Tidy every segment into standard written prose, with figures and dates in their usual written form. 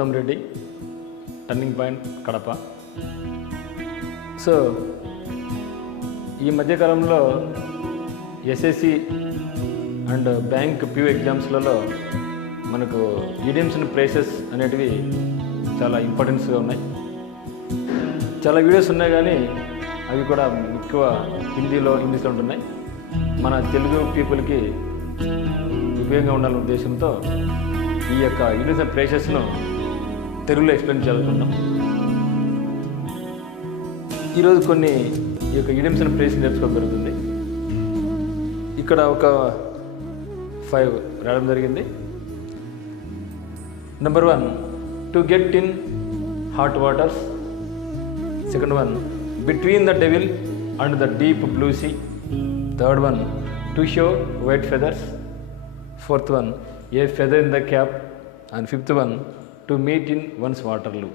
Uttam Reddy, turning point Kadapa. So ఈ మధ్యకాలంలో SSC and bank ప్యూ ఎగ్జామ్స్లలో మనకు ఈడియమ్స్ అండ్ ఫ్రేసెస్ అనేటివి చాలా ఇంపార్టెన్స్గా ఉన్నాయి. చాలా వీడియోస్ ఉన్నాయి కానీ అవి కూడా ఎక్కువ హిందీలో, ఇంగ్లీష్లో ఉంటున్నాయి. మన తెలుగు పీపుల్కి ఉపయోగంగా ఉండాలనే ఉద్దేశంతో ఈ యొక్క ఈడియమ్స్ అండ్ ఫ్రేసెస్ను తెలుగులో ఎక్స్ప్లెయిన్ చేయాలనుకుంటున్నాం. ఈరోజు కొన్ని ఈ యొక్క ఈడియమ్స్ అండ్ ఫ్రేసెస్ నేర్చుకోగలుగుతుంది. ఇక్కడ ఒక 5 రాయడం జరిగింది. Number 1, to get in hot waters. Second 1, between the devil and the deep blue see. Third 1, to show white feathers. Fourth 1, A feather in the cap. And fifth 1, to meet in one's వాటర్లూ.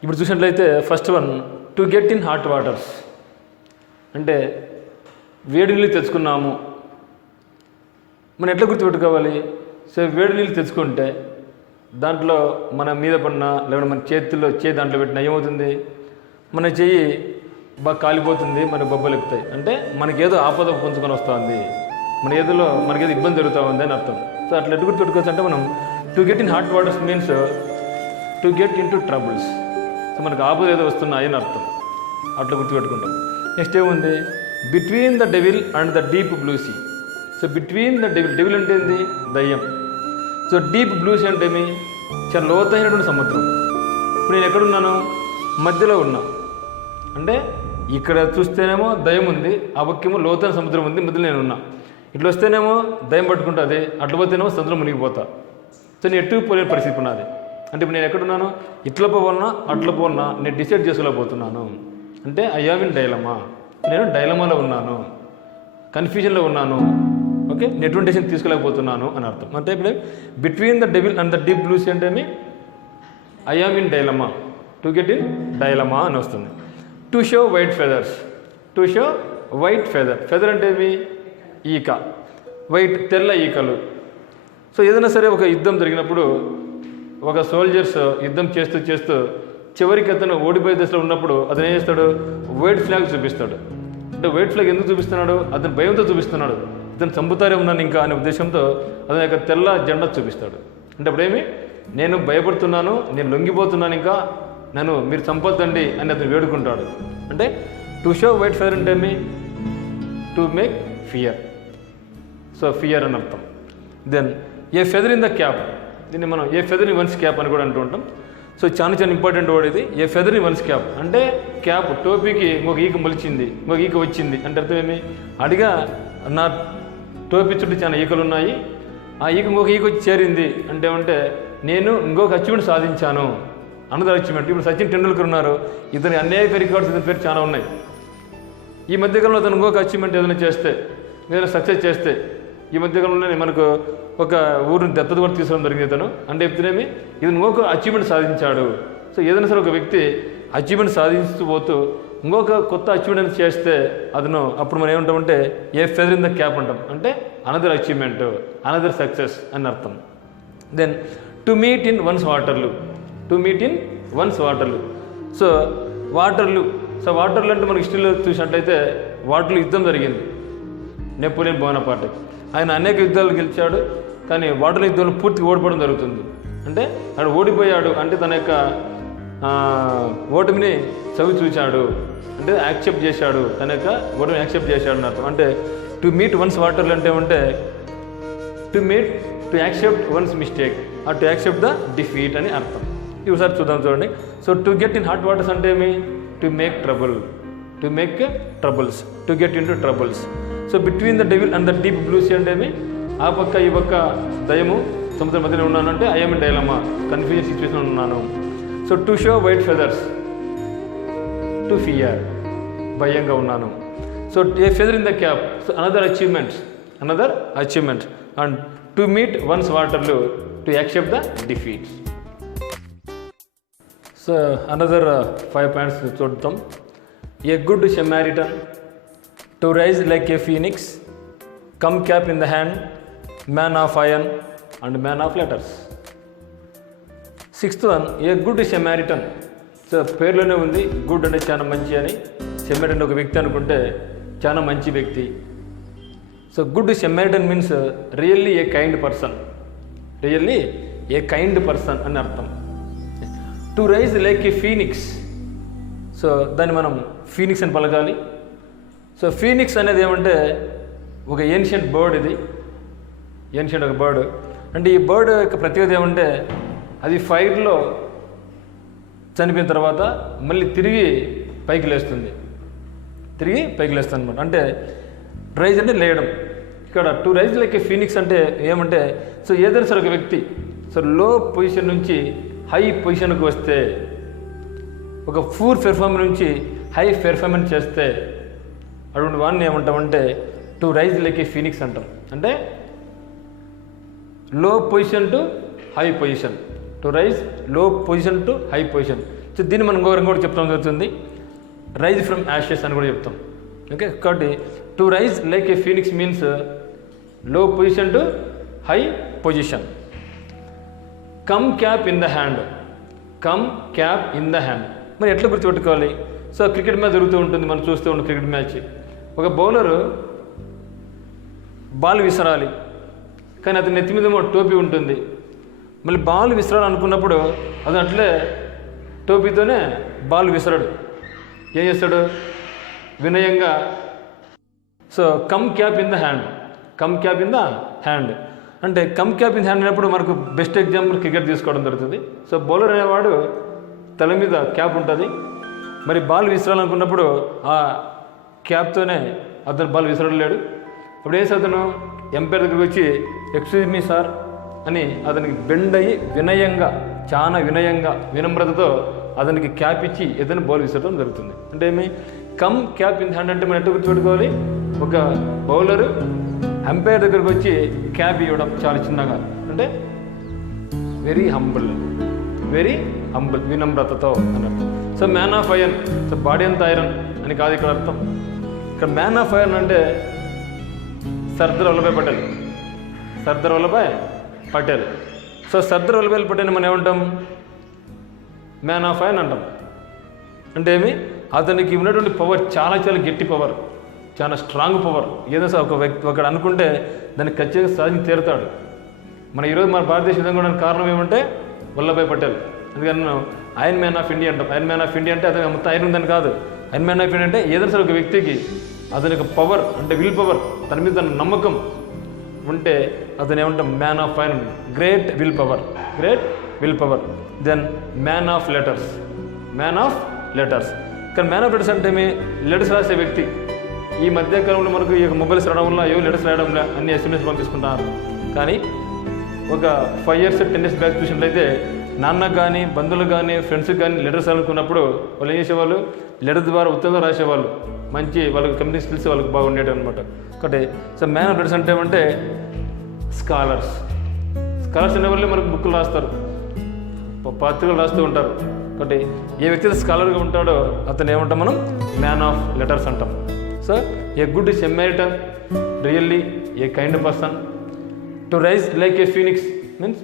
ఇప్పుడు చూసినట్లయితే first 1, to get in hot waters అంటే వేడి నీళ్ళు తెచ్చుకున్నాము. మనం ఎట్లా గుర్తుపెట్టుకోవాలి? So వేడి నీళ్ళు తెచ్చుకుంటే దాంట్లో మన మీద పడిన లేకపోతే మన చేయి దాంట్లో పెట్టినా ఏమవుతుంది? మన చెయ్యి బాగా కాలిపోతుంది, మన బొబ్బలు ఎక్కుతాయి. అంటే మనకేదో ఆపద పొంచుకొని వస్తుంది, మనకేదో ఇబ్బంది జరుగుతూ ఉంది అని అర్థం. సో అట్లా ఎట్లా గుర్తుపెట్టుకోవచ్చు అంటే మనం to get in hot waters means to get in to troubles. So మనకు ఆపద ఏదో వస్తున్నాయి అని అర్థం. అట్లా గుర్తుపెట్టుకుంటాం. నెక్స్ట్ ఏముంది? Between the devil and the deep blue see. So between the devil అంటే ఏంది? దయ్యం. సో డీప్ బ్లూ సీ అంటే ఏమి? చాలా లోతైనటువంటి సముద్రం. ఇప్పుడు నేను ఎక్కడున్నాను? మధ్యలో ఉన్నా. అంటే ఇక్కడ చూస్తేనేమో దయ్యం ఉంది, ఆ పక్కేమో లోతైన సముద్రం ఉంది, మధ్యలో నేను ఉన్నా. ఇట్లా వస్తేనేమో దయ్యం పట్టుకుంటుంది, అట్లా పోతేనేమో సముద్రం మునిగిపోతా. సో నేను ఎటు పోలేని పరిస్థితి ఉన్నది. అంటే ఇప్పుడు నేను ఎక్కడున్నాను? ఇట్లా పోవాలన్నా అట్లా పోవాలన్నా నేను డిసైడ్ చేసుకోలేకపోతున్నాను. అంటే ఐ యామ్ ఇన్ డైలమా. నేను డైలమాలో ఉన్నాను, కన్ఫ్యూజన్లో ఉన్నాను. ఓకే, నేను ఎటువంటి డెసిషన్ తీసుకోలేకపోతున్నాను అని అర్థం. అంటే ఇప్పుడు between the devil and the deep blue sea అంటే I am in dilemma, to get in dilemma అని వస్తుంది. To show white feathers. To show white feather అంటే ఏమి? ఈక. వైట్ తెల్ల ఈకలు. సో ఏదైనా సరే ఒక యుద్ధం జరిగినప్పుడు ఒక సోల్జర్స్ యుద్ధం చేస్తూ చివరికి అతను ఓడిపోయే దశలో ఉన్నప్పుడు అతను ఏం చేస్తాడు? వైట్ ఫ్లాగ్ చూపిస్తాడు. అంటే వైట్ ఫ్లాగ్ ఎందుకు చూపిస్తున్నాడు? అతను భయంతో చూపిస్తున్నాడు. ఇతను చంపుతారే ఉన్నాను ఇంకా అనే ఉద్దేశంతో అతని యొక్క తెల్ల జెండా చూపిస్తాడు. అంటే అప్పుడేమి? నేను భయపడుతున్నాను, నేను లొంగిపోతున్నాను, ఇంకా మీరు చంపొద్దండి అని అతను వేడుకుంటాడు. అంటే టు షో వైట్ ఫెదర్ అంటే ఏమి? To make fear. So fear అని అర్థం. Then a feather in the cap. దీన్ని మనం a feather in one's cap అని కూడా అంటూ ఉంటాం. సో చాలా ఇంపార్టెంట్ వర్డ్ ఇది. A feather in one's cap అంటే క్యాప్, టోపీకి ఇంకొక ఈక మొలిచింది, ఇంకొక ఈక వచ్చింది అంటే అర్థం ఏమి? అడిగా నా టోపీ చుట్టూ చాలా ఈకలు ఉన్నాయి, ఆ ఈక ఇంకొక ఈక వచ్చి చేరింది అంటే నేను ఇంకొక అచీవ్మెంట్ సాధించాను, అనదర్ అచీవ్మెంట్. ఇప్పుడు సచిన్ టెండూల్కర్ ఉన్నారు, ఇతని అనేక రికార్డ్స్ ఇతని పేరు చాలా ఉన్నాయి. ఈ మధ్యకాలంలో అతను ఇంకొక అచీవ్మెంట్ ఏదైనా సక్సెస్ చేస్తే ఈ మధ్యకాలంలోనే మనకు ఒక ఊరిని దత్తత కూడా తీసుకోవడం జరిగింది ఇతను. అంటే చెప్తేనేమి ఇది ఇంకొక అచీవ్మెంట్ సాధించాడు. సో ఏదైనా సరే ఒక వ్యక్తి అచీవ్మెంట్ సాధిస్తూ పోతూ ఇంకొక కొత్త అచీవ్మెంట్ చేస్తే అప్పుడు మనం ఏమంటామంటే a feather in the cap అంటాం. అంటే అనదర్ అచీవ్మెంట్, అనదర్ సక్సెస్ అని అర్థం. Then to meet in one's Waterloo. To meet in one's Waterloo. So Waterloo అంటే మనకి హిస్టరీలో చూసినట్లయితే వాటర్లూ యుద్ధం జరిగింది. నెపోలియన్ బోనాపార్ట్ ఆయన అనేక యుద్ధాలు గెలిచాడు, కానీ వాటర్లూ యుద్ధంలో పూర్తిగా ఓడిపోవడం జరుగుతుంది. అంటే ఆయన ఓడిపోయాడు అంటే తన యొక్క ఓటమిని చవి చూచాడు, అంటే యాక్సెప్ట్ చేశాడు, తన యొక్క ఓటమిని యాక్సెప్ట్ చేశాడు అని అర్థం. అంటే టు మీట్ వన్స్ వాటర్లు అంటే to accept once mistake are to accept the defeat అని అర్థం. ఇది ఒకసారి చూద్దాం చూడండి. So to get in hot waters అంటే ఏమి? To make troubles, to get in to troubles. So between the devil and the deep blue sea అంటే ఏమి? ఆ పక్క ఈ పక్క దయము సముద్రం మధ్యలో ఉన్నాను అంటే I am in dilemma, confusion situation ఉన్నాను. So to show white feathers, to fear, భయంగా ఉన్నాను. So a feather in the cap, so another achievement. And to meet one's Waterloo, to accept the defeat. So another 5 points చూద్దాం. A good Samaritan, to rise like a phoenix, come cap in the hand, man of iron and man of letters. Sixth one, a good Samaritan. So పేర్లోనే ఉంది good అంటే చాలా మంచి అని, Samaritan ఒక వ్యక్తి అనుకుంటే చాలా మంచి వ్యక్తి. So good Samaritan means really a kind person, really a kind person అని అర్థం. To rise like a phoenix. So దాన్ని మనం ఫీనిక్స్ అని పలకాలి. సో ఫీనిక్స్ అనేది ఏమంటే ఒక ఏన్షియంట్ బర్డ్, ఇది ఏన్షియంట్ ఒక బర్డ్. అంటే ఈ బర్డ్ యొక్క ప్రత్యేకత ఏమంటే అది ఫైర్లో చనిపోయిన తర్వాత మళ్ళీ తిరిగి పైకి లేస్తుంది అనమాట. అంటే రైజ్ అంటే లేయడం. ఇక్కడ to rise like a phoenix అంటే ఏమంటే సో ఏదైనా సరే ఒక వ్యక్తి సో లో పొజిషన్ నుంచి హై పొజిషన్కి వస్తే, ఒక పూర్ పెర్ఫార్మెన్స్ నుంచి హై పెర్ఫార్మెన్స్ చేస్తే అటువంటి వాడిని ఏమంటామంటే to rise like a phoenix అంటాం. అంటే low position to high position, to rise low position to high position. So దీన్ని మనం కూడా చెప్తాం జరుగుతుంది, రైజ్ ఫ్రమ్ యాషెస్ అని కూడా చెప్తాం. ఓకే, కాబట్టి to rise like a phoenix means low position to high position. Come cap in the hand, come cap in the hand. మరి ఎట్లా గుర్తుపెట్టుకోవాలి? సో క్రికెట్ మ్యాచ్ జరుగుతూ ఉంటుంది, మనం చూస్తూ ఉంటాం క్రికెట్ మ్యాచ్. ఒక బౌలరు బాల్ విసరాలి, కానీ అతని నెత్తి మీద టోపీ ఉంటుంది. మళ్ళీ బాల్ విసరాలనుకున్నప్పుడు అది అట్లే టోపీతోనే బాల్ విసరాడు. ఏం చేస్తాడు? వినయంగా so come cap in the hand, come cap in the hand అంటే కమ్ క్యాప్ ఇన్ హ్యాండ్ అయినప్పుడు మనకు బెస్ట్ ఎగ్జాంపుల్ క్రికెట్ తీసుకోవడం జరుగుతుంది. సో బౌలర్ అనేవాడు తల మీద క్యాప్ ఉంటుంది, మరి బాల్ విసరాలనుకున్నప్పుడు ఆ క్యాప్తోనే అతను బాల్ విసరలేడు. అప్పుడు ఏం అతను ఎంపైర్ దగ్గరికి వచ్చి ఎక్స్క్యూజ్ మీ సార్ అని అతనికి బెండ్ అయ్యి వినయంగా, చాలా వినయంగా, వినమ్రతతో అతనికి క్యాప్ ఇచ్చి ఏదైనా బాల్ విసరడం జరుగుతుంది. అంటే ఏమి కమ్ క్యాప్ ఇన్ హ్యాండ్ అంటే మనం ఎట్లా గుర్తుపెట్టుకోవాలి? ఒక బౌలరు ఎంపైర్ దగ్గరికి వచ్చి క్యాప్ ఇవ్వడం చాలా చిన్నగా, అంటే వెరీ హంబుల్, వినమ్రతతో అన్నట్టు. So man of iron, so body అంతా ఐరన్ అని కాదు ఇక్కడ అర్థం. ఇక్కడ మ్యాన్ ఆఫ్ ఐరన్ అంటే సర్దార్ వల్లభాయ్ పటేల్. సో సర్దార్ వల్లభాయ్ పటేల్ మనం ఏమంటాం? మ్యాన్ ఆఫ్ ఐరన్ అంటాం. అంటే ఏమి? అతనికి ఉన్నటువంటి పవర్ చాలా గట్టి పవర్, చాలా స్ట్రాంగ్ పవర్. ఏదో ఒక వ్యక్తి ఒకడు అనుకుంటే దాన్ని ఖచ్చితంగా సాధించి తీరుతాడు. ఈరోజు మన భారతదేశ విధంగా ఉండడానికి కారణం ఏమంటే వల్లభాయ్ పటేల్. అందుకని ఐరన్ మ్యాన్ ఆఫ్ ఇండియా అంటాం. ఐరన్ మ్యాన్ ఆఫ్ ఇండియా అంటే అతను మొత్తం ఐరన్ ఉందని కాదు. ఐరన్ మ్యాన్ ఆఫ్ ఇండియా అంటే ఏదైనా సరే ఒక వ్యక్తికి అతని యొక్క పవర్ అంటే విల్ పవర్, తన మీద తన నమ్మకం ఉంటే అతను ఏమంటాం? Man of iron, great will power. Then man of letters. కానీ మ్యాన్ ఆఫ్ లెటర్స్ అంటే లెటర్స్ రాసే వ్యక్తి. ఈ మధ్యకాలంలో మనకు ఈ మొబైల్స్ రావడం వల్ల ఏవో లెటర్స్ రాయడంలో అన్ని SMS పంపిస్తుంటారు. కానీ ఒక 5 years 10 years బ్యాక్ చూసినట్లయితే నాన్నకు కానీ, బంధువులకు కానీ, ఫ్రెండ్స్కి కానీ లెటర్స్ అనుకున్నప్పుడు వాళ్ళు ఏం చేసేవాళ్ళు? లెటర్ ద్వారా ఉత్తరంగా రాసేవాళ్ళు. మంచి వాళ్ళకి కమ్యూనికేషన్ స్కిల్స్ వాళ్ళకి బాగుండేవి అనమాట. కాబట్టి సో మ్యాన్ ఆఫ్ లెటర్స్ అంటే ఏమంటే స్కాలర్స్ అనే వాళ్ళే మనకు బుక్కులు రాస్తారు, పత్రికలు రాస్తూ ఉంటారు. కాబట్టి ఏ వ్యక్తి అయితే స్కాలర్గా ఉంటాడో అతను ఏమంటాం? మనం మ్యాన్ ఆఫ్ లెటర్స్ అంటాం. So a good Samaritan, really a kind person. To rise like a phoenix means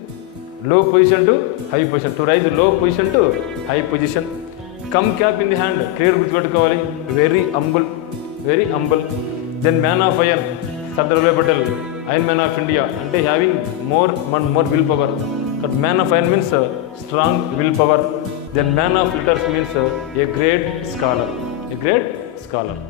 low position to high position, to rise low position to high position. Come cap in the hand, clear గుర్తుపెట్టుకోవాలి, very humble. Then man of iron, Sardar Vallabhbhai Patel, iron man of India అంటే having more will power. But man of iron means strong will power. Then man of letters means a great scholar.